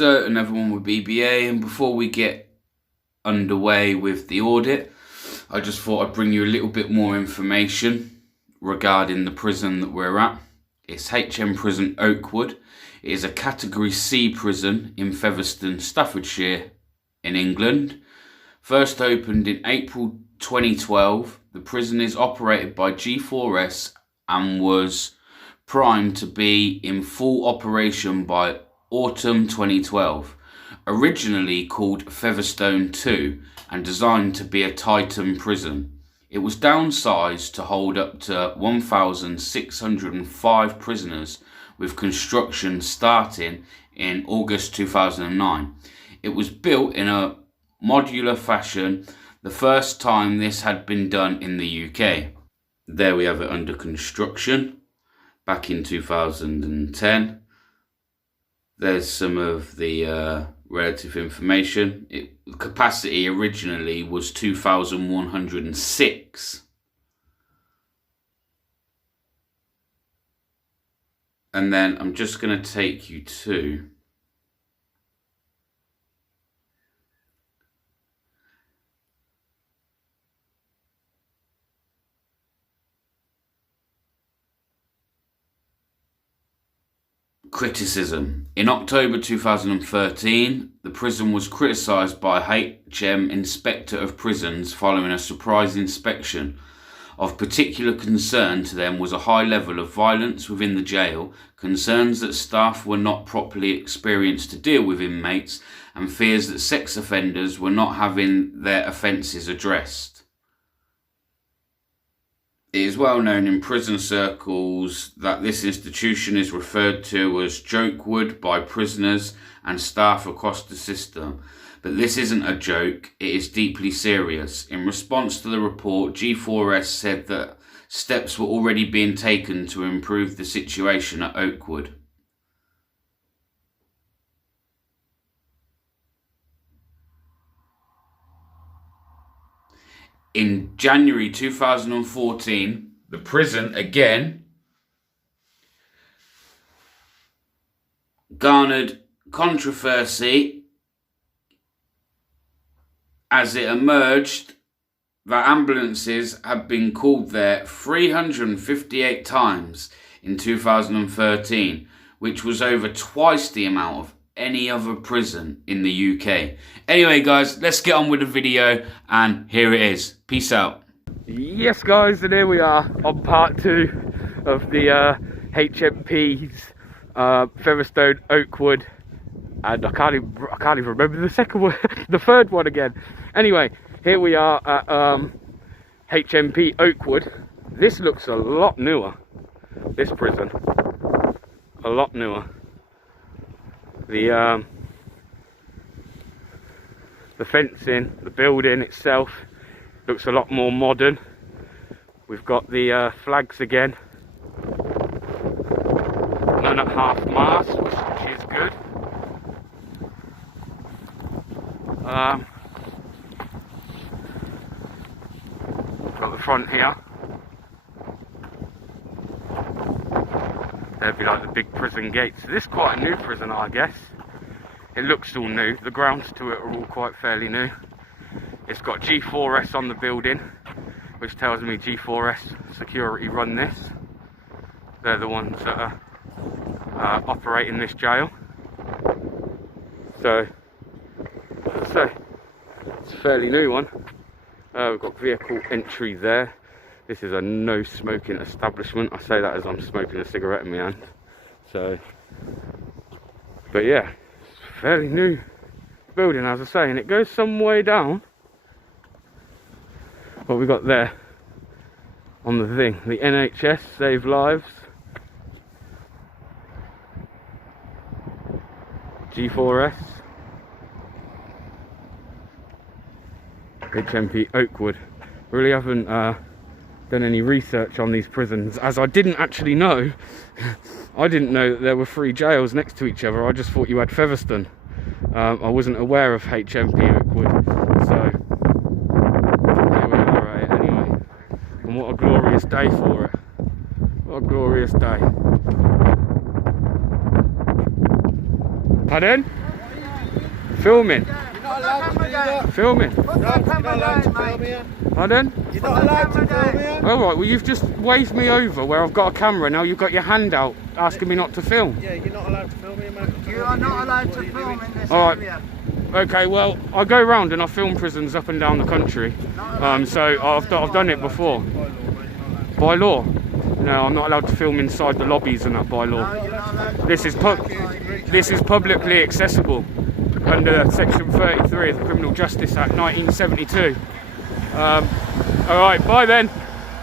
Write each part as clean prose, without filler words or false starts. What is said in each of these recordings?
certain everyone with BBA, and before we get underway with the audit, I just thought I'd bring you a little bit more information regarding the prison that we're at. It's HM Prison Oakwood. It is a Category C prison in Featherstone, Staffordshire in England. First opened in April 2012, the prison is operated by G4S and was primed to be in full operation by autumn 2012. Originally called Featherstone 2 and designed to be a Titan prison. It was downsized to hold up to 1,605 prisoners, with construction starting in August 2009. It was built in a modular fashion, the first time this had been done in the UK. There we have it under construction back in 2010. There's some of the relative information. Capacity originally was 2,106. And then I'm just going to take you to criticism. In October 2013, the prison was criticised by HM Inspector of Prisons following a surprise inspection. Of particular concern to them was a high level of violence within the jail, concerns that staff were not properly experienced to deal with inmates, and fears that sex offenders were not having their offences addressed. It is well known in prison circles that this institution is referred to as Jokewood by prisoners and staff across the system. But this isn't a joke, it is deeply serious. In response to the report, G4S said that steps were already being taken to improve the situation at Oakwood. In January 2014, the prison again garnered controversy as it emerged that ambulances had been called there 358 times in 2013, which was over twice the amount of any other prison in the UK. Anyway guys, let's get on with the video, and here it is. Peace out. Yes guys, and here we are on part 2 of the HMP's Featherstone Oakwood, and I can't even remember the second one, the third one again. Anyway, here we are at HMP Oakwood. This looks a lot newer, this prison, a lot newer. The fencing, the building itself looks a lot more modern. We've got the flags again, none at half mast, which is good. Got the front here. There'd be like the big prison gates. This is quite a new prison, I guess. It looks all new. The grounds to it are all quite fairly new. It's got G4S on the building, which tells me G4S security run this. They're the ones that are operating this jail. So it's a fairly new one. We've got vehicle entry there. This is a no smoking establishment. I say that as I'm smoking a cigarette in my hand. So, but yeah, it's a fairly new building, as I say, and it goes some way down. What we got there on the thing, the NHS Save Lives, G4S, HMP Oakwood. Really haven't done any research on these prisons, as I didn't actually know. I didn't know that there were 3 jails next to each other. I just thought you had Featherstone. I wasn't aware of HMP Oakwood, so here we are, right, anyway. And what a glorious day for it. What a glorious day. Pardon? Filming. You're not allowed to do that. Filming. No, you're not allowed to film here. Pardon? You're not allowed to film here. Alright, well you've just waved me over where I've got a camera, now you've got your hand out asking me not to film. Yeah, you're not allowed to film here, mate. You are not allowed to film in this Alright. area. Okay, well, I go round and I film prisons up and down the country. So I've done it before. By law? No, I'm not allowed to film inside the lobbies and that by law. No, you're not allowed to. This is publicly accessible under Section 33 of the Criminal Justice Act 1972. Alright, bye then.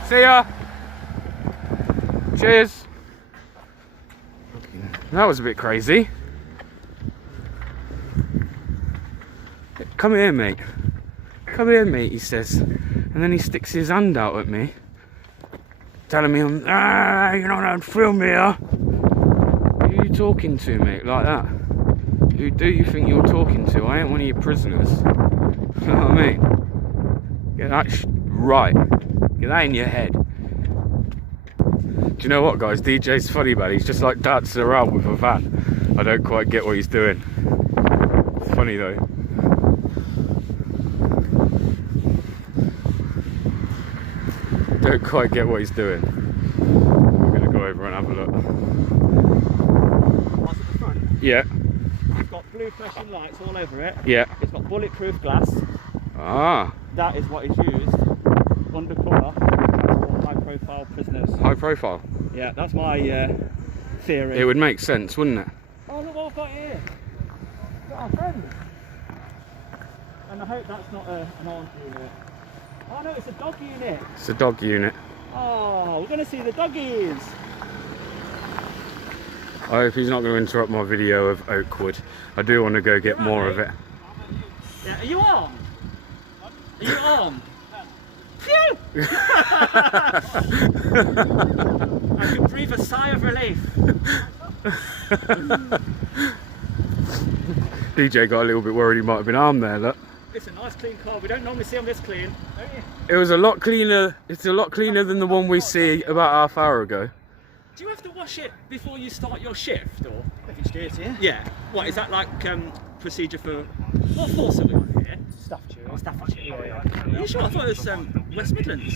See ya. Cheers. That was a bit crazy. Come here, mate. Come here, mate, he says. And then he sticks his hand out at me, telling me, you're not allowed to film here. Who are you talking to, mate, like that? Who do you think you're talking to? I ain't one of your prisoners. You know what I mean? Get that right. Get that in your head. Do you know what, guys? DJ's funny, man. He's just like dancing around with a van. I don't quite get what he's doing. It's funny, though. Don't quite get what he's doing. We're going to go over and have a look. What's at the front? Yeah. It's got blue flashing lights all over it. Yeah. It's got bulletproof glass. Ah. That is what is used undercover for high profile prisoners. High profile. Yeah, that's my theory. It would make sense, wouldn't it? Oh, look what I've got here. Got our friend. And I hope that's not an armed unit. Oh no, it's a dog unit. It's a dog unit. Oh, we're going to see the doggies. I hope he's not going to interrupt my video of Oakwood. I do want to go get more of it. Yeah, are you armed? Are you armed? Phew! I can breathe a sigh of relief. DJ got a little bit worried he might have been armed there, look. It's a nice clean car. We don't normally see them this clean, don't you? It was a lot cleaner. It's a lot cleaner than the one we see about half hour ago. Do you have to wash it before you start your shift, or? If it's dirty, yeah? Yeah. What is that like? Procedure for what force are we on here? Staffordshire. Oh, Staffordshire. Yeah. Are you sure? I thought it was West Midlands.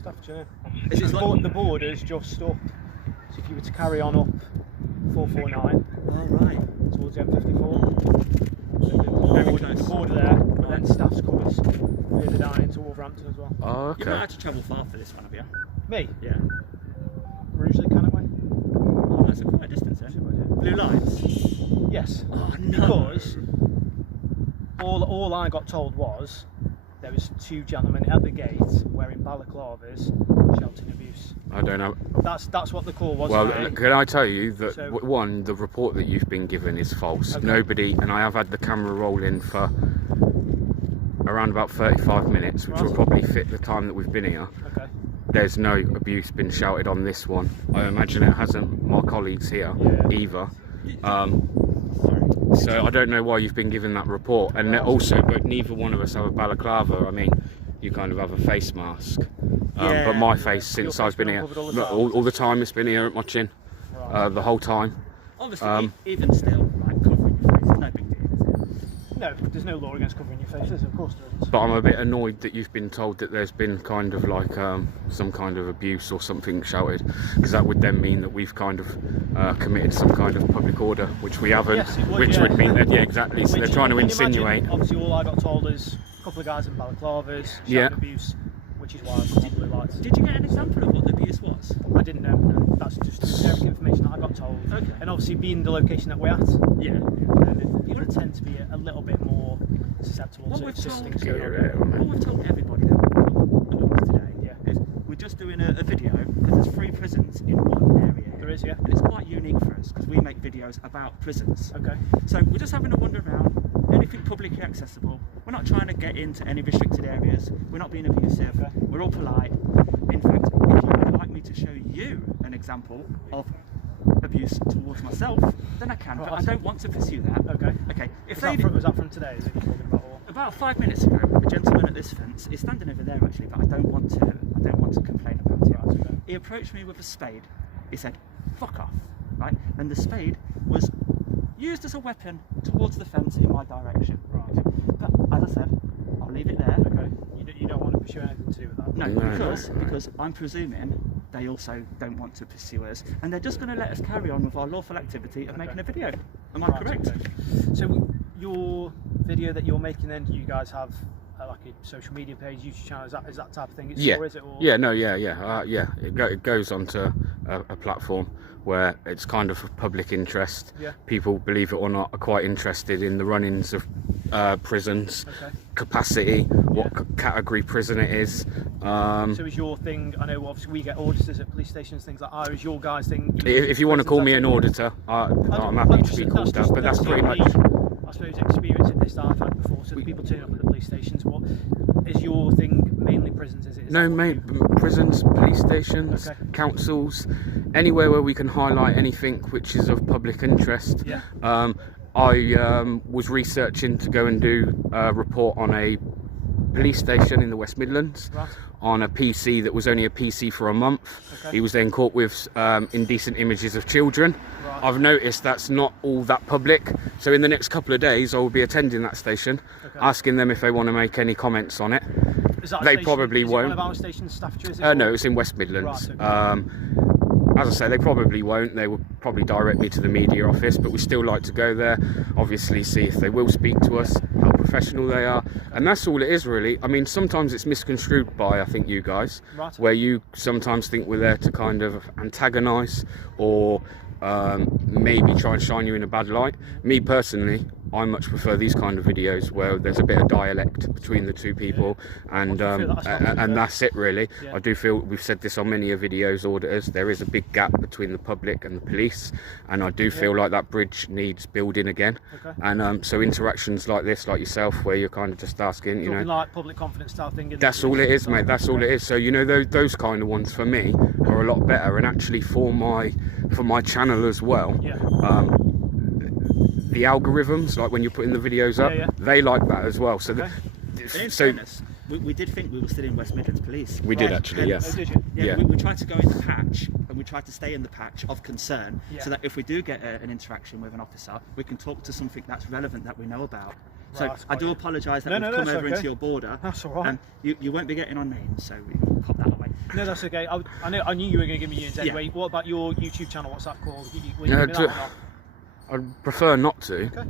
Staffordshire. Is it like? The border's just up. So if you were to carry on up 449 Oh right. towards the M54, the border there, but then Staffs covers further down into Wolverhampton as well. Oh, You've not okay. had to travel far for this one, have you? Me? Yeah. Rugeley, Cannock Oh, that's quite a distance then. Blue lights. Yes. Oh no. Because all I got told was there was two gentlemen at the gate wearing balaclavas shouting abuse. I don't know. That's what the call was. Well, today. can I tell you that So- one, the report that you've been given is false. Okay. Nobody, and I have had the camera rolling for around about 35 minutes, which will Right. probably fit the time that we've been here. Okay. There's no abuse been shouted on this one. I imagine it hasn't my colleagues here Yeah. either. So I don't know why you've been given that report. And Right. also, but neither one of us have a balaclava. I mean, you kind of have a face mask. Yeah. But my face, since Your I've been face here, been uncovered all the time? all the time it's been here at my chin, Right. the whole time. Obviously, even still, like covering your face is no big deal, is it? No, there's no law against covering your faces, of course there isn't. But I'm a bit annoyed that you've been told that there's been kind of like some kind of abuse or something shouted, because that would then mean that we've kind of committed some kind of public order, which we haven't, Yes, it would, which yeah. would mean that, yeah, exactly. So Which they're trying to you can imagine, insinuate. obviously, all I got told is a couple of guys in balaclavas shouting Yeah. abuse, which is why I got on blue lights. Did you get an example of what the abuse was? I didn't know. No. That's just the generic information that I got told. Okay. And obviously, being the location that we're at, Yeah. you would tend to be a little bit more susceptible What to we've just told- things going on. What we've told everybody that we've come today Yeah. is we're just doing a video because there's 3 prisons in one area here. There is, yeah. And it's quite unique for us because we make videos about prisons. Okay. So we're just having a wander around, anything publicly accessible. We're not trying to get into any restricted areas. We're not being abusive. Okay. We're all polite. In fact, if you would like me to show you an example of abuse towards myself, then I can. But I don't want to pursue that. Okay. Okay. If Was they that from today? Is it you're talking about? Or? about 5 minutes ago, a gentleman at this fence is standing over there actually, but I don't want to complain about it. Right, okay. He approached me with a spade. He said, "Fuck off," right? And the spade was used as a weapon towards the fence in my direction. Right. Okay. But as I said, I'll leave it there. Okay. You don't want to pursue anything to do with that? No, No, because I'm presuming they also don't want to pursue us, and they're just going to let us carry on with our lawful activity of making a video. Am I Right, correct? okay. So your video that you're making, then, do you guys have like a social media page, YouTube channel? Is that type of thing? It's Yeah. or is it? Or... Yeah, no, yeah. It goes onto a platform where it's kind of of public interest. Yeah. People, believe it or not, are quite interested in the run-ins of prisons, Okay. capacity, what category prison it is. So is your thing? I know obviously we get auditors at police stations, things like that. Is your guys' thing? If you want to call me an prisons, auditor, I'm happy to be called that. But that's pretty much. I suppose experience of this that I've had before. So people turn up at the police stations. What is your thing? Mainly prisons, is it? No, mate, prisons, police stations, Okay. councils, anywhere where we can highlight anything which is of public interest. Yeah. I was researching to go and do a report on a police station in the West Midlands Right. on a PC that was only a PC for a month. Okay. He was then caught with indecent images of children. Right. I've noticed that's not all that public, so in the next couple of days I will be attending that station, Okay. asking them if they want to make any comments on it. Is that a They station- probably is it won't. One of our stations, Staffordshire, is it? No, or- it's in West Midlands. Right, okay. As I say, they probably won't. They will probably direct me to the media office, but we still like to go there, obviously see if they will speak to us, how professional they are, and that's all it is really. I mean, sometimes it's misconstrued by, I think, you guys, Right. where you sometimes think we're there to kind of antagonise or maybe try and shine you in a bad light. Me personally, I much prefer these kind of videos where there's a bit of dialect between the two people, and I feel that's not too fair. that's it really. Yeah. I do feel, we've said this on many of videos, auditors, there is a big gap between the public and the police, and I do feel like that bridge needs building again. Okay. And so interactions like this, like yourself, where you're kind of just asking, you know, Talking like public confidence style thing. isn't that's all it is, mate. That's all it is. So you know, those kind of ones for me are a lot better, and actually for my channel as well. Yeah. The algorithms, like when you're putting the videos up, Yeah. they like that as well. So, Okay. In so fairness, we did think we were still in West Midlands Police. we did Right. actually, Oh, yes. did you? Yeah, Yeah. We tried to go in the patch, and we tried to stay in the patch of concern, Yeah. so that if we do get an interaction with an officer, we can talk to something that's relevant that we know about. So Right, that's I do quite- apologise that No, we've no, come that's over okay. into your border. That's all right. And you won't be getting on names, so we can pop that away. No, that's okay. I knew you were going to give me names Yeah. anyway. What about your YouTube channel? What's that called? Will you No, give me that or not? I'd prefer not to. Okay.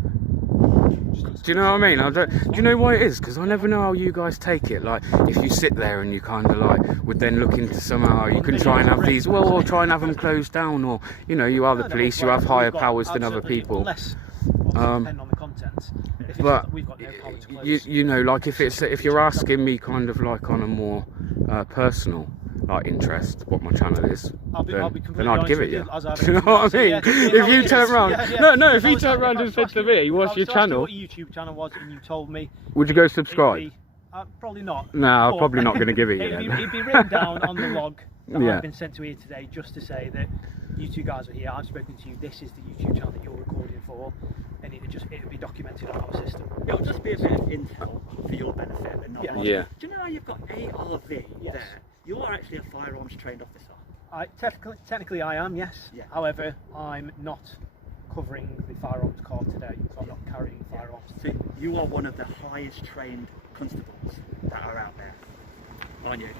Do you know what I mean? Do you know why it is? Because I never know how you guys take it. Like, if you sit there and you kind of like would then look into somehow you can try and have these, well, or try and have them closed down, or you know, you are the No, police, you well, have higher we've got powers than other absolutely- people. Unless, obviously, depending on the content. If it's But we've got no power to close. you know, like if you're asking me kind of like on a more personal like interest what my channel is, I'll be then completely I'd honest give with it you, you. as I've Do you know what I mean? yeah, If you turn around, no, if I you was- turn around if I and was said to asking- me, if I what's was your to ask you channel, what your YouTube channel was, and you told me, would you go it'd subscribe? be- probably not. No, I'm But probably not going to give it you it'd, then. be, it'd be written down on the log that Yeah. I've been sent to here today, just to say that you two guys are here. I've spoken to you. This is the YouTube channel that you're recording for, and it'll be documented on our system. It'll just be a bit of intel for your benefit and not Yeah. mine. Yeah. Do you know how you've got ARV Yes. there? You are actually a firearms trained officer. Technically I am, yes. Yeah. However, I'm not covering the firearms card today, so I'm not carrying firearms. So you are one of the highest trained constables that are out there, aren't you?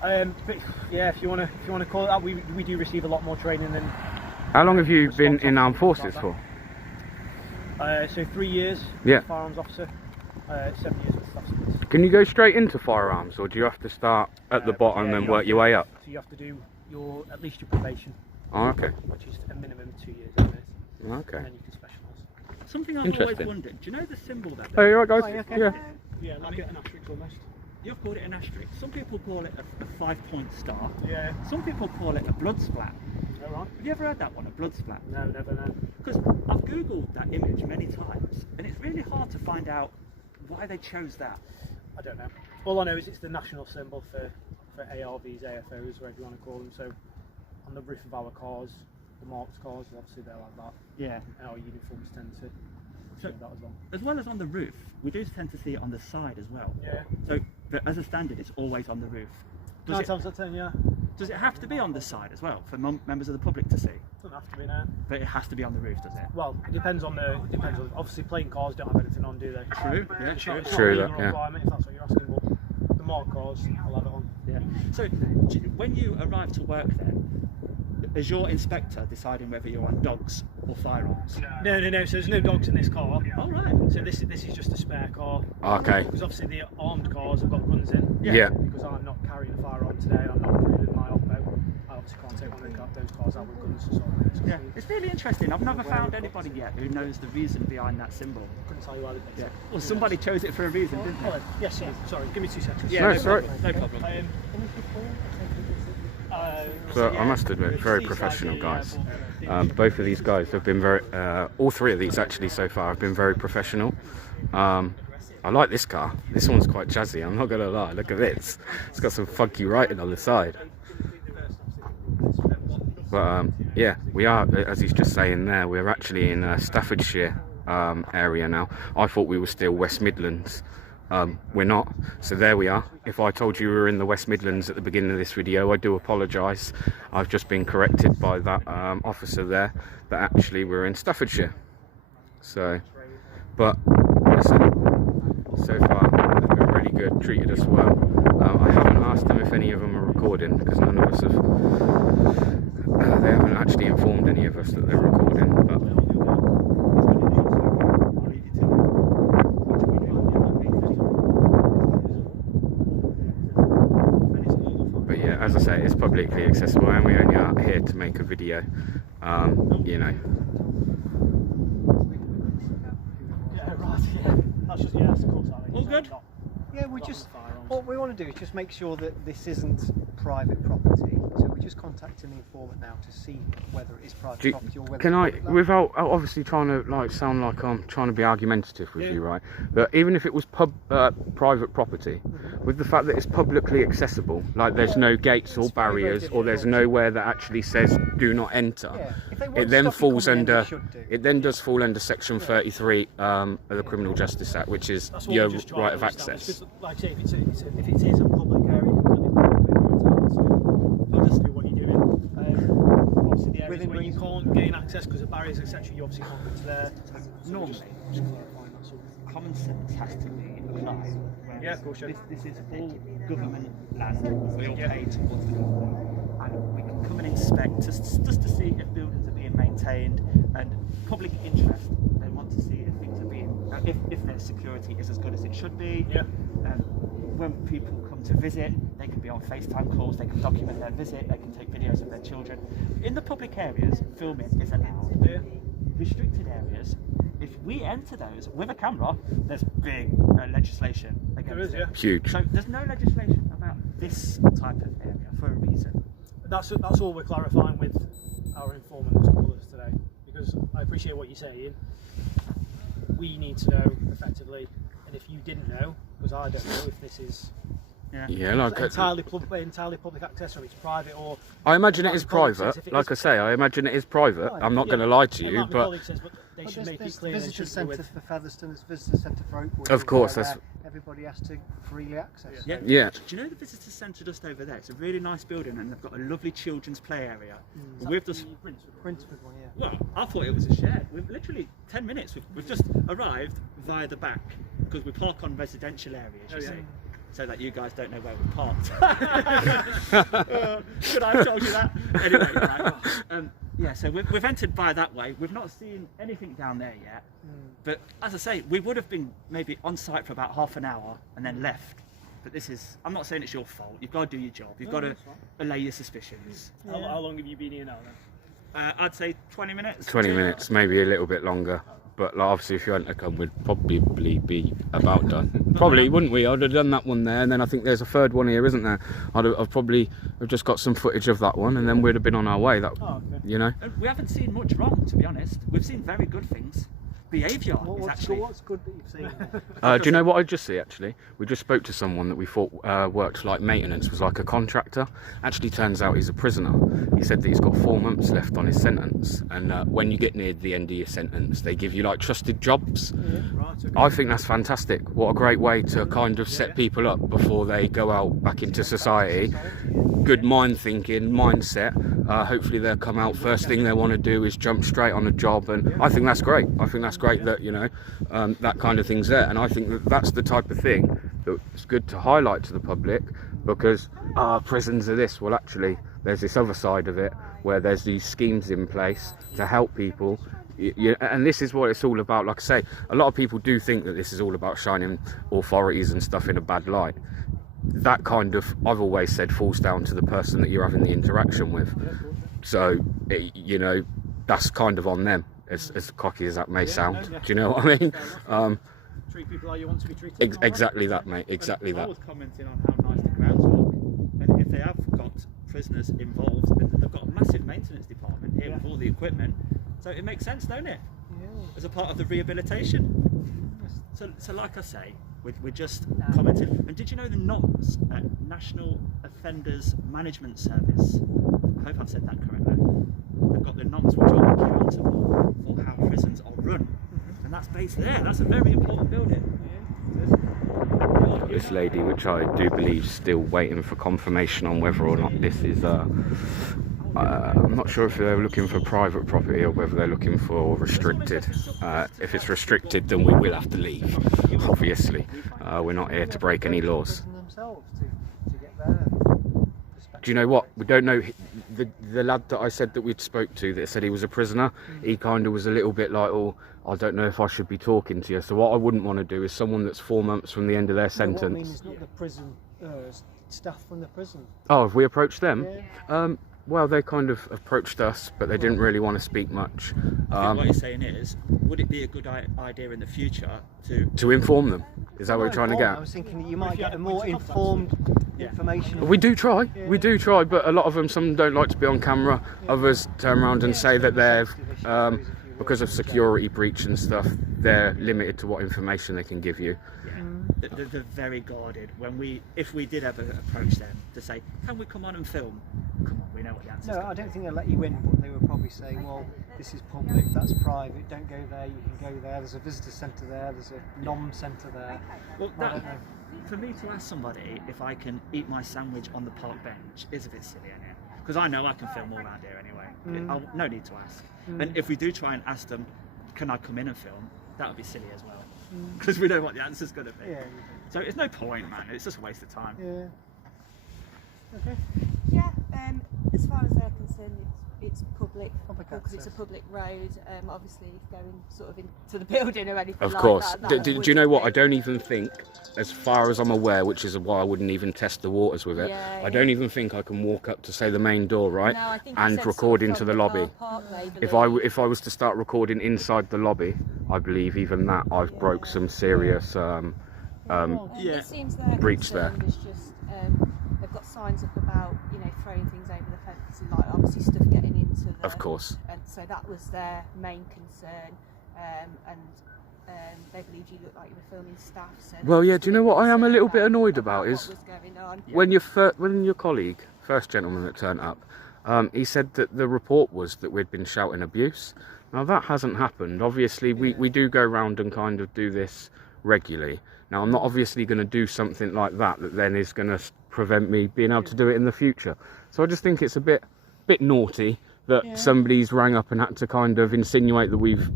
But yeah, if you want to call it that, we do receive a lot more training than. How long have you been response in armed officers, forces things for? like that. So 3 years. Yeah. As a firearms officer. 7 years with staff service. Can you go straight into firearms, or do you have to start at the bottom Yeah, and you work have your to- way up? So you have to do at least your probation, Oh, okay. which is a minimum of 2 years, isn't it? Okay. And then you can specialise. Something I've always Interesting. wondered. Do you know the symbol that Hey, you alright, guys? Oh, yeah, okay. Yeah. Yeah, like an asterisk almost. you've called it an asterisk? Some people call it a 5-point star. Yeah. Some people call it a blood splat. All right. Have you ever heard that one, a blood splat? No, never know. Because I've googled that image many times, and it's really hard to find out why they chose that. I don't know. All I know is it's the national symbol for ARVs, AFOs, whatever you want to call them. So on the roof of our cars, the marked cars, obviously they're like that. Yeah. And our uniforms tend to So, show that as well. as well as on the roof, we do tend to see it on the side as well. Yeah. So, but as a standard, it's always on the roof. Does 9 it- times out of 10, yeah. Does it have to be on this side as well for members of the public to see? Doesn't have to be now. But it has to be on the roof, does it? Well, it depends on obviously plain cars don't have anything on, do they? True. Yeah, It's true. not, it's not True, a legal that, yeah. requirement if that's what you're asking, but the marked cars will have it on. Yeah. So when you arrive to work then, is your inspector deciding whether you're on dogs or firearms? No. So there's no dogs in this car. Oh, right. So this is just a spare car. Okay. Because obviously the armed cars have got guns in. Yeah. Because I'm not carrying a firearm today, I'm not approving my oppo. I obviously can't take one of those cars out with guns. So Yeah, it's really interesting. I've never found anybody yet who knows the reason behind that symbol. couldn't tell you why they picked it. Well, somebody chose it for a reason, didn't they? Oh, yes, sorry, give me 2 seconds. No, sorry. No problem. So I must admit, very professional guys. Both of these guys have been very, all three of these actually so far have been very professional. I like this car. This one's quite jazzy, I'm not gonna lie. Look at this. It's got some funky writing on the side. But yeah, we are, as he's just saying there, we're actually in Staffordshire area now. I thought we were still West Midlands. We're not, so there we are. If I told you we were in the West Midlands at the beginning of this video, I do apologise. I've just been corrected by that officer there that actually we're in Staffordshire. So, but listen, so far they've been really good, treated us well. I haven't asked them if any of them are recording because none of us have. They haven't actually informed any of us that they're recording, but. As I say, it's publicly accessible and we only are here to make a video, you know. Yeah, right, yeah. That's just, yeah, that's cool, sorry. All good? Yeah, what we want to do is just make sure that this isn't private property. So we're just contacting the informant now to see whether it is private property or whether Can I, it's public land. without obviously trying to like sound like I'm trying to be argumentative with you, right? But even if it was private property, with the fact that it's publicly accessible, like there's no gates or barriers, or there's nowhere that actually says "do not enter," If they want it then stuff you falls coming in, under. they should do. It then does fall under Section 33 of the Criminal Justice Act, which is That's what your we're just trying right to of establish, access. 'cause, like I say, if it is a public area, you're entitled to just do what you're doing. Obviously, the areas where you can't gain access because of barriers, etc., you obviously can't get to there. Normally, Just clarifying that sort of common sense has to be applied. Yeah, of course, yeah. This is all government land. We all pay towards the government. And we can come and inspect just to see if buildings are being maintained and public interest. They want to see if things are being, if their security is as good as it should be. Yeah. When people come to visit, they can be on FaceTime calls, they can document their visit, they can take videos of their children. In the public areas, filming is allowed. Yeah. Restricted areas, if we enter those with a camera, there's big legislation against There is, it. yeah. Huge. So there's no legislation about this type of area for a reason. That's all we're clarifying with our informant that's called us today, because I appreciate what you're saying. We need to know effectively, and if you didn't know, because I don't know if this is Yeah, like entirely public access or it's private or. I imagine it is My colleague says private. if it Like is- I say, I imagine it is private. I'm not going to lie to and you, like my but colleague says, but they But should make it there's clear. the they visitor shouldn't go centre with- for Featherstone, there's visitor centre for Oakwood. Of course, where that's- everybody has to freely access. Yeah. yeah. Do you know the visitor centre just over there? It's a really nice building and they've got a lovely children's play area. We've just, Brentford one, yeah. well, I thought it was a shed. We've literally 10 minutes. We've just arrived via the back because we park on residential areas, you see. So that you guys don't know where we parked. Should I have told you that? Anyway, right, yeah, so we've entered by that way. We've not seen anything down there yet. But as I say, we would have been maybe on site for about half an hour and then left. But this is, I'm not saying it's your fault. You've got to do your job. You've got to allay your suspicions. How long have you been here now then? I'd say 20 minutes. 20 minutes, maybe a little bit longer. But like, obviously, if you hadn't have come, we'd probably be about done. Probably, wouldn't we? I'd have done that one there, and then I think there's a third one here, isn't there? I've probably just got some footage of that one, and then we'd have been on our way. That, Oh, okay. you know. We haven't seen much wrong, to be honest. We've seen very good things. behaviour is What's actually. good, what's good that you've seen? Do you know what I just see actually? We just spoke to someone that we thought worked like maintenance, was like a contractor. Actually turns out he's a prisoner. He said that he's got 4 months left on his sentence, and when you get near the end of your sentence they give you like trusted jobs. Right, okay. I think that's fantastic. What a great way to kind of set people up before they go out back into society. Good mindset. Hopefully they'll come out, first thing they want to do is jump straight on a job, and I think that's great. I think that's great that, you know, that kind of thing's there, and I think that that's the type of thing that's good to highlight to the public, because prisons are this. Well, actually there's this other side of it where there's these schemes in place to help people. And this is what it's all about. Like I say, a lot of people do think that this is all about shining authorities and stuff in a bad light. That kind of, I've always said, falls down to the person that you're having the interaction with. So, you know, that's kind of on them, as cocky as that may sound. Do you know what I mean? Treat people how you want to be treated. Exactly that, mate. Exactly I that. was commenting on how nice the grounds look, and if they have got prisoners involved, and they've got a massive maintenance department here with all the equipment, so it makes sense, don't it? As a part of the rehabilitation. So like I say, we're just commenting. And did you know the NOMS, National Offenders Management Service? I hope I've said that correctly. They've got the NOMS, which are accountable for how prisons are run, and that's based there. That's a very important building. This lady, which I do believe is still waiting for confirmation on whether or not this is I'm not sure if they're looking for private property or whether they're looking for restricted. If it's restricted, then we will have to leave, obviously. We're not here to break any laws. Themselves to get their Do you know what? We don't know. The lad that I said that we'd spoke to that said he was a prisoner, he kind of was a little bit like, oh, I don't know if I should be talking to you. So what I wouldn't want to do is someone that's 4 months from the end of their sentence. What I mean is not the prison staff from the prison. Oh, have we approached them? Yeah. Well, they kind of approached us, but they didn't really want to speak much. I think what you're saying is, would it be a good idea in the future To inform them? Is that what we're trying to I get? was thinking that you might get a more informed information. We do try, but a lot of them, some don't like to be on camera. Others turn around and say that they've, because of security breach and stuff, they're limited to what information they can give you. They're very guarded. If we did ever approach them to say, can we come on and film? Come on, we know what the answer is. No, I don't think they'll let you in, but they were probably saying, well, this is public, that's private, don't go there, you can go there, there's a visitor centre there, there's a NOM centre there. Well, I don't know. for me to ask somebody if I can eat my sandwich on the park bench is a bit silly, isn't it? Because I know I can film all around here anyway. No need to ask. And if we do try and ask them, can I come in and film, that would be silly as well. Because we know what the answer's going to be. Yeah. So it's no point, man. It's just a waste of time. Yeah. Okay. Yeah, as far as they're concerned, it's public Public because it's a access. public road. Obviously, going sort of into the building or anything Of like course. that. Do you know what? I don't even think, as far as I'm aware, which is why I wouldn't even test the waters with it, Yeah, I don't even think I can walk up to, say, the main door, right, No, I think you and said record sort of into from the lobby. car park, they If believe. I was to start recording inside the lobby, I believe even that I've broke some serious Yeah. It seems their breach there. concern is just they've got signs up about throwing things over the fence and like obviously stuff getting into the. Of course. And so that was their main concern, and they believed you looked like you were filming staff. So Well, they yeah, were do you know what I am a little bit concerned annoyed about what is was going on. when your colleague, first gentleman that turned up, he said that the report was that we'd been shouting abuse. Now that hasn't happened. Obviously, we do go round and kind of do this regularly. Now I'm not obviously going to do something like that then is going to prevent me being able to do it in the future. So I just think it's a bit naughty that somebody's rang up and had to kind of insinuate that we've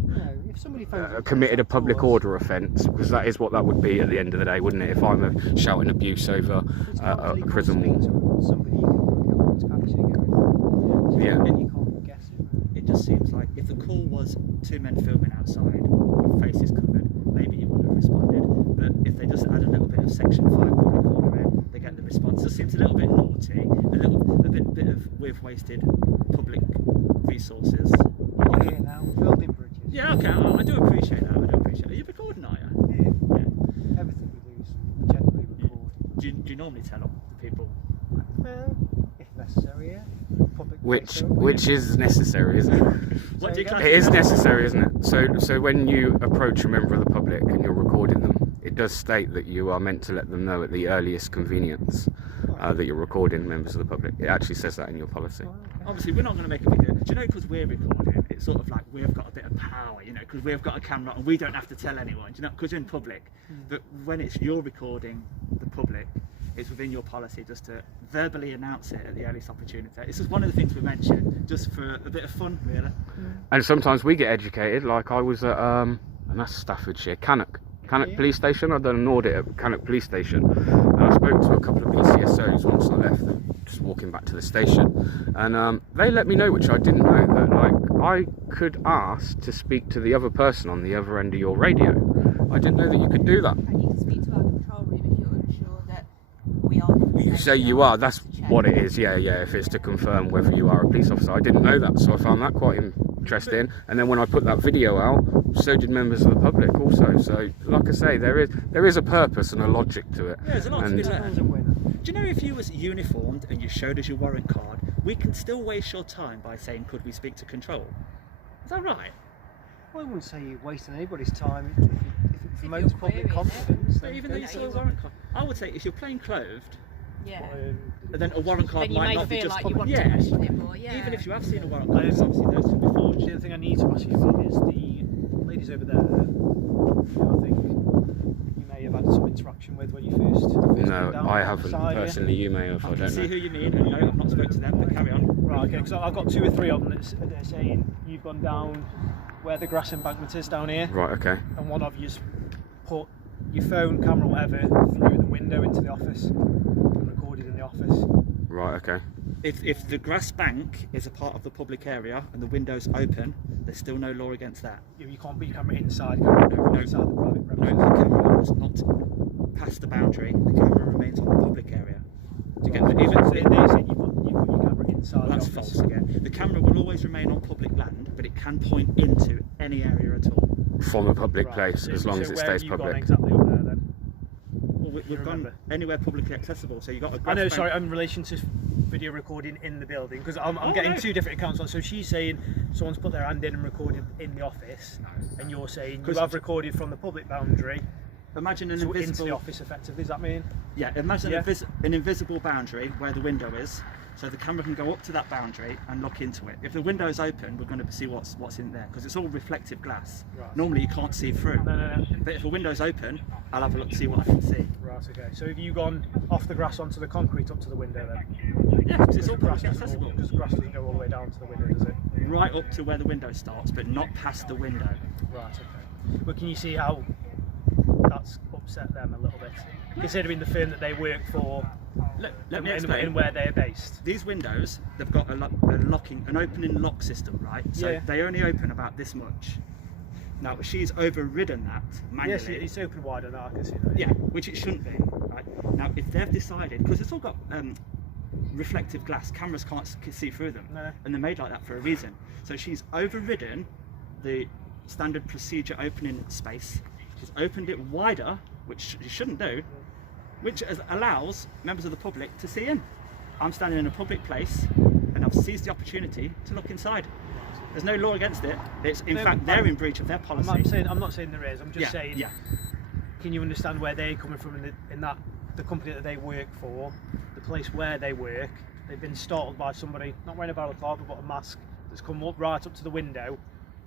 If somebody phones it, committed a it's up to public us. order offence, because that is what that would be at the end of the day, wouldn't it? If I'm shouting abuse over It's a not really prison speak wall. to somebody you can work out what's actually going on. Yeah. Then you can't guess it. It just seems like if the call was 2 men filming outside with faces covered, maybe you wouldn't have responded. But if they just add a little bit of Section 5 public order in, they get the response. It just seems a little bit naughty, a bit of we've wasted public resources. We're here now, building bridges. Yeah, okay, I do appreciate that. Are you recording, are you? Yeah. Everything we do is generally recorded. Do you normally tell them, the people? Well, if necessary, yeah. Public Which is necessary, isn't it? What do you It is necessary, isn't it? So when you approach a member of the public and you're recording them, it does state that you are meant to let them know at the earliest convenience that you're recording members of the public. It actually says that in your policy. Obviously, we're not going to make a video. Do you know, because we're recording, it's sort of like we've got a bit of power, you know, because we've got a camera and we don't have to tell anyone, do you know, because you're in public. But when it's you're recording the public, it's within your policy just to verbally announce it at the earliest opportunity. It's just one of the things we mentioned, just for a bit of fun, really. And sometimes we get educated, like I was at, and that's Staffordshire, Cannock Police Station. I've done an audit at Cannock Police Station, and I spoke to a couple of PCSOs once I left, just walking back to the station, and they let me know, which I didn't know, that like I could ask to speak to the other person on the other end of your radio. I didn't know that you could do that. And you can speak to our control room if you're unsure that we are. You say you are, that's what it is, yeah, if it's to confirm whether you are a police officer. I didn't know that, so I found that quite interesting. And then when I put that video out, so did members of the public also. So, like I say, there is a purpose and a logic to it. Yeah, there's a lot to be learned. Do you know, if you was uniformed and you showed us your warrant card, we can still waste your time by saying, could we speak to control? Is that right? Well, I wouldn't say you're wasting anybody's time if it promotes public confidence. But even though you saw a warrant card, I would say if you're plain clothed, Yeah. then a warrant card Then you might may not be feel just like you public. want to question it more, yeah. Even if you have seen a warrant card, it's obviously those can be forged. The other thing I need to ask you about is the ladies over there. I think you may have had some interaction with when you first came No, down I the haven't side, yeah? personally. You may have. I I can don't see know. who you mean, and no, I've not spoken to them, but carry on. Right, okay, because I've got 2 or 3 of them that are saying you've gone down where the grass embankment is down here, Right. Okay. and one of you's put your phone, camera, whatever, through the window into the office and recorded in the office. Right. Okay. If the grass bank is a part of the public area and the window's open, there's still no law against that. You can't put your camera inside, inside the private No, premises. the camera was not past the boundary. The camera remains on the public area. Do you get that? Even So they said you put your camera inside that's the office. false again. The camera will always remain on public land, but it can point into any area at all. From a public Right, place, so- as long so as it where stays have you gone public. exactly up there then? Well, we've gone remember? anywhere publicly accessible. So you got a I grass know, bank. sorry, in relation to video recording in the building, because I'm Oh, getting no. 2 different accounts on. So she's saying someone's put their hand in and recorded in the office, and you're saying you 'Cause- have recorded from the public boundary Imagine an into the invisible. office effectively, does that mean? Yeah, imagine Yeah. an invisible boundary where the window is, so the camera can go up to that boundary and look into it. If the window is open, we're going to see what's in there, because it's all reflective glass. Right. Normally you can't see through. No. But if a window's open, I'll have a look to see what I can see. Right, okay. So have you gone off the grass onto the concrete up to the window then? Yeah, because it's all The grass public doesn't accessible. because the grass doesn't go all the way down to the window, does it? Right up to where the window starts, but not past the window. Right, okay. But can you see how that's upset them a little bit, considering the firm that they work for Let me and explain. where they're based? These windows, they've got an opening lock system, right? So Yeah. they only open about this much. Now, she's overridden that manually. Yes, it's open wider now, I can see that. Yeah, which it shouldn't be. Right? Now, if they've decided, because it's all got reflective glass, cameras can't see through them, No. and they're made like that for a reason. So she's overridden the standard procedure opening space. She's opened it wider, which she shouldn't do, which allows members of the public to see in. I'm standing in a public place, and I've seized the opportunity to look inside. There's no law against it. It's in No, fact they're in breach of their I'm policy. not saying there is. I'm just saying. Yeah. Can you understand where they're coming from in that the company that they work for, the place where they work? They've been startled by somebody not wearing a balaclava but a mask that's come up right up to the window,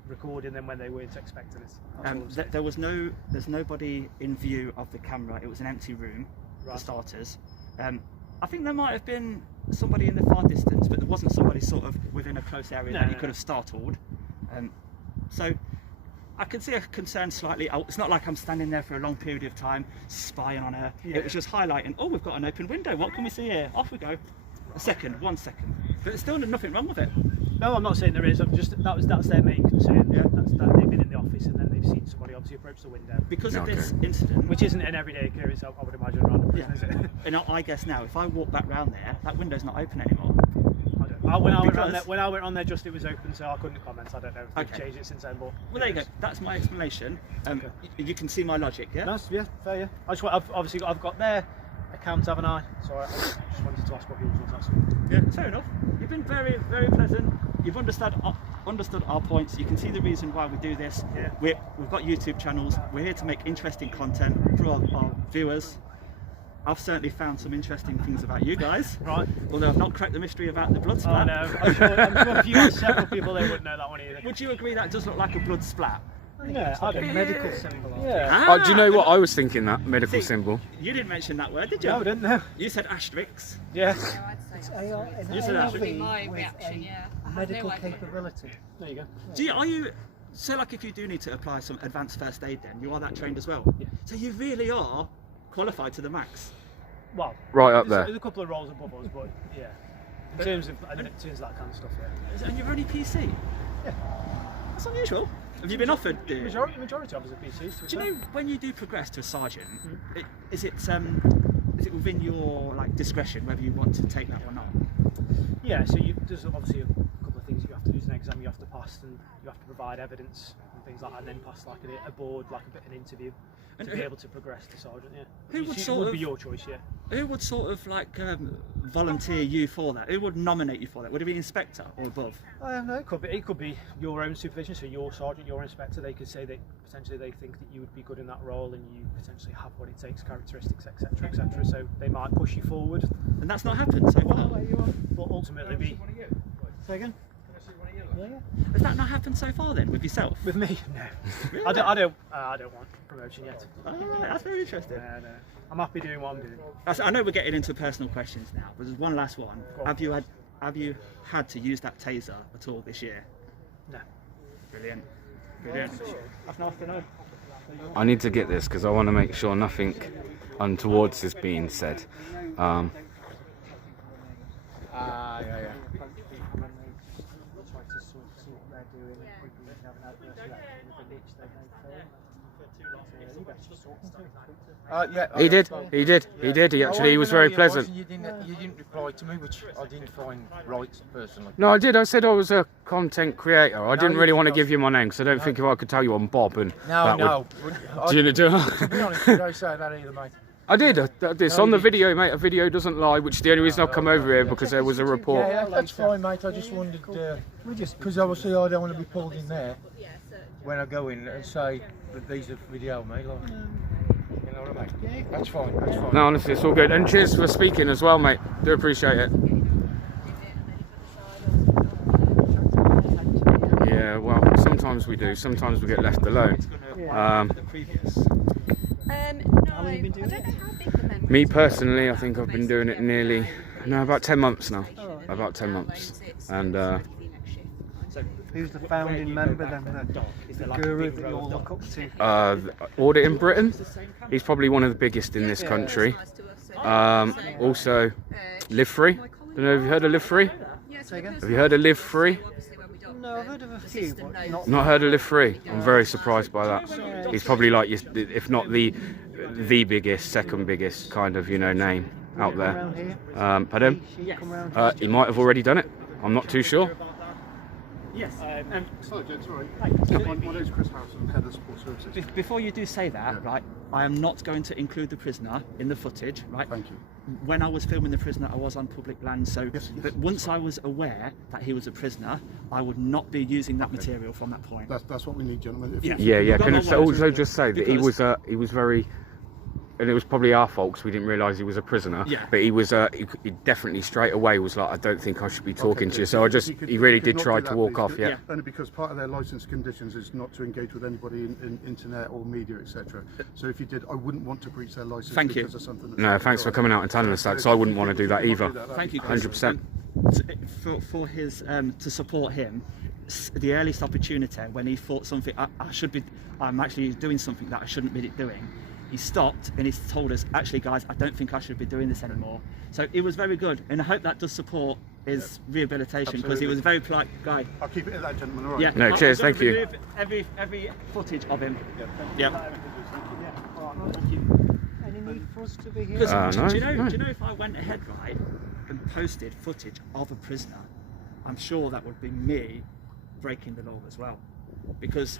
recording them when they weren't expecting it. That's all I'm saying. There's nobody in view of the camera. It was an empty room, for Right. starters. I think there might have been somebody in the far distance, but there wasn't somebody sort of within a close area that you could have startled. So I can see a concern slightly. It's not like I'm standing there for a long period of time spying on her. Yeah. It was just highlighting, oh, we've got an open window. What can we see here? Off we go. 1 second. But there's still nothing wrong with it. No, I'm not saying there is. I'm just that's their main concern. Yeah. That's that they've been in the office and then they've seen somebody obviously approach the window, Because of Okay. this incident, which isn't an everyday occurrence. I would imagine around the yeah. prison, is it? And I guess now, if I walk back round there, that window's not open anymore. When I went on Because- there, just it was open, so I couldn't comment. I don't know if they've Okay. changed it since then. But Well, there you go. That's my explanation. Okay. You can see my logic, yeah? That's fair. Yeah. I've got their account, haven't I? So I just wanted to to ask what he wants to ask. Yeah, fair enough. You've been very, very pleasant. You've understood our points. You can see the reason why we do this. Yeah. We've got YouTube channels. We're here to make interesting content for our viewers. I've certainly found some interesting things about you guys. Right. Although I've not cracked the mystery about the blood splat. Oh no, I'm sure if you ask several people, they wouldn't know that one either. Would you agree that does look like a blood splat? Yeah, I don't medical symbol. Yeah. Oh, do you know what I was thinking? That medical symbol. You didn't mention that word, did you? No, I didn't know. You said asterisks. Yeah. It's an You said that. ARV My with reaction, a yeah. I have medical no idea. capability. There you go. Are you, so like if you do need to apply some advanced first aid then, you are that trained as well? Yeah. So you really are qualified to the max? Well, Right up there's there. a couple of roles above us, but yeah. In terms of that kind of stuff, yeah. And you're only PC? Yeah. That's unusual. Have you been offered? Majority of us are PCs. Do you know when you do progress to a sergeant, is it within your like discretion whether you want to take that or not? Yeah, so there's obviously a couple of things you have to do. There's an exam you have to pass, and you have to provide evidence and things like that, and then pass like a board, like a bit of an interview to be able to progress to sergeant. Yeah. Who would it sort would of- be your choice? Yeah. Who would sort of like volunteer you for that? Who would nominate you for that? Would it be inspector or above? I don't know. It could be your own supervision. So your sergeant, your inspector, they could say that potentially they think that you would be good in that role, and you potentially have what it takes, characteristics, etc., etc. So they might push you forward, And that's not happened so far. but ultimately be. Say again. Yeah. Has that not happened so far then with yourself? With me, no. Really? I don't want promotion yet. Oh, that's very interesting. No. I'm happy doing what I'm doing. I know we're getting into personal questions now, but there's one last one. Go on. Have you had to use that taser at all this year? No. Brilliant. That's nice to know. I need to get this because I want to make sure nothing untowards is being said. He did. He was very pleasant. You didn't reply to me, which I didn't find right personally. No, I did. I said I was a content creator. I didn't you really want to didn't. give you my name because I don't think if I could tell you I'm Bob and that No. would. Do you To be honest, you don't say that either, mate. I did. It's No, on you the video, mate. A video doesn't lie, which is the only reason I've come over here because there was a report. Yeah, that's fine, mate. I just wondered, because obviously I don't want to be pulled in there when I go in and say that these are video, mate. Like, you know what I mean? That's fine. No, honestly, it's all good. And cheers for speaking as well, mate. Do appreciate it. Yeah, well, sometimes we do. Sometimes we get left alone. No, I don't know how big the memory Me is. personally, I think I've been doing it nearly, about 10 months now. About 10 months. And Who's the founding member then? The guru that you all look up to? Audit in Britain, he's probably one of the biggest in this country. Also, Live Free. Don't know if you've heard of Live Free? Have you heard of Live Free? No, I've heard of a few, but not. Not heard of Live Free? I'm very surprised by that. He's probably like, if not the biggest, second biggest kind of, name out there. Around here? Pardon? She come round He might have already done it. I'm not too sure. Yes. Sorry, Jen, sorry. My name's Chris Harrison, I'm head of support services. Before you do say that, right, I am not going to include the prisoner in the footage, right? Thank you. When I was filming the prisoner, I was on public land, so Yes, but once I was aware that he was a prisoner, I would not be using that material from that point. That's what we need, gentlemen. If Yeah. Yeah. Can I Got my also word. just say that he was very, and it was probably our fault 'cause we didn't realise he was a prisoner. Yeah. But he was, he definitely straight away was like, I don't think I should be talking to you. good. So he really could did not try do to that, walk please, off. Yeah. Only because part of their licence conditions is not to engage with anybody in internet or media, etc. So if you did, I wouldn't want to breach their licence Thank you. because of something that's No, thanks for coming out and telling us that. So I wouldn't want to do that either. Thank you, Chris. 100%. For his to support him, the earliest opportunity when he thought something I'm actually doing something that I shouldn't be doing. He stopped and he told us, actually guys, I don't think I should be doing this anymore. So it was very good, and I hope that does support his rehabilitation, because he was a very polite guy. I'll keep it at that, gentlemen. All right. Yeah. No, cheers, I'm gonna thank you. remove Every footage of him. Yeah. Any need for us to be here? Because No, do you know no. if I went ahead, right, and posted footage of a prisoner, I'm sure that would be me breaking the law as well. Because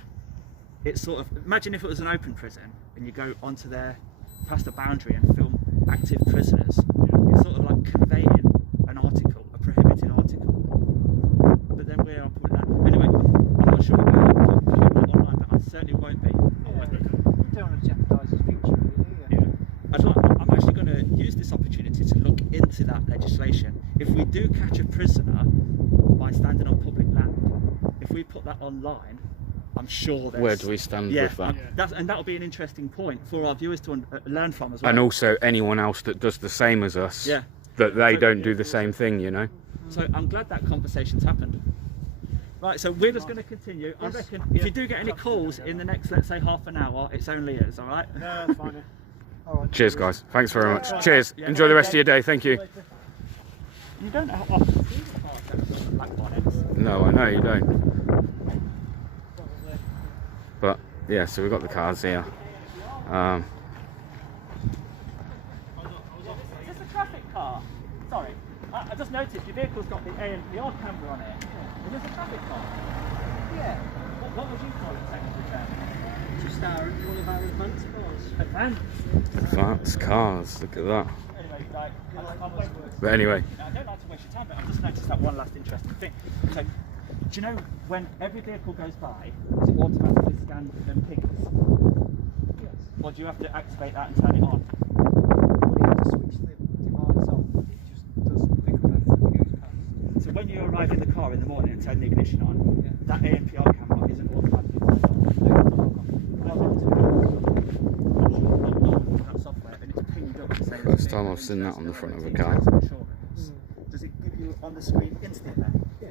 it's sort of, imagine if it was an open prison and you go onto there, past the boundary and film active prisoners. It's sort of like conveying conversation. If we do catch a prisoner by standing on public land, if we put that online, I'm sure there's... Where do we stand with that? And that'll be an interesting point for our viewers to learn from as well. And also anyone else that does the same as us, that they don't do the same thing, you know. So I'm glad that conversation's happened. Right, so we're just going to continue. I reckon if you do get any calls in the next, let's say, half an hour, it's only us, all right? No, that's fine. All right. Cheers, guys. Thanks very much. Cheers. Enjoy the rest of your day. Thank you. You don't often see the cars with black bonnets. No, I know you don't. But yeah, so we've got the cars here. Is this a traffic car? Sorry, I just noticed your vehicle's got the ANPR camera on it. Is this a traffic car? Yeah. What would you call it technically then? Just one of our advanced cars. Advanced? Advanced cars. Look at that. Anyway, like, But anyway. I don't like to waste your time, but I've just noticed that one last interesting thing. So, do you know when every vehicle goes by, does it automatically scan them pings? Yes. Or do you have to activate that and turn it on? You have to switch the device on. It just does pick up everything that goes past. So when you arrive in the car in the morning and turn the ignition on, that ANPR camera isn't automatically turned on. That software, and it's pinged up the same. First time I've seen that on the front of a car. Does it give you on the screen instantly? Yeah.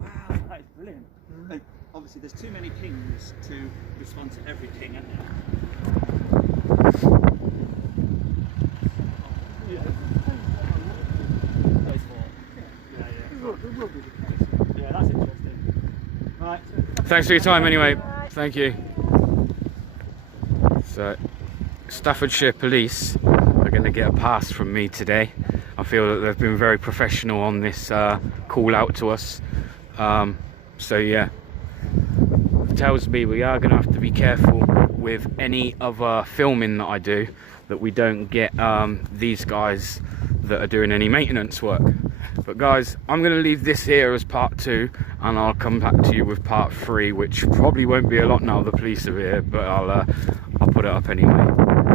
Wow, that is brilliant. And obviously, there's too many pings to respond to every ping, isn't there? Yeah, that's interesting. Right. Thanks for your time anyway. Thank you. So, Staffordshire Police are going to get a pass from me today. I feel that they've been very professional on this call out to us. So yeah, it tells me we are going to have to be careful with any other filming that I do, that we don't get these guys that are doing any maintenance work. But guys, I'm going to leave this here as part 2, and I'll come back to you with part 3, which probably won't be a lot now the police are here, but I'll put it up anyway.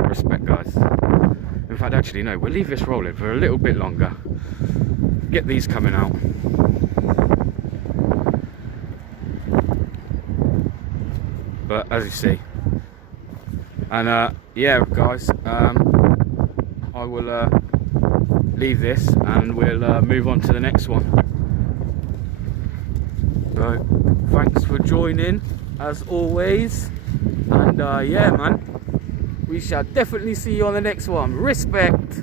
Respect, guys. In fact, actually no, we'll leave this rolling for a little bit longer. Get these coming out. But as you see, and yeah guys, I will leave this and we'll move on to the next one. So thanks for joining as always, and yeah man, we shall definitely see you on the next one. Respect.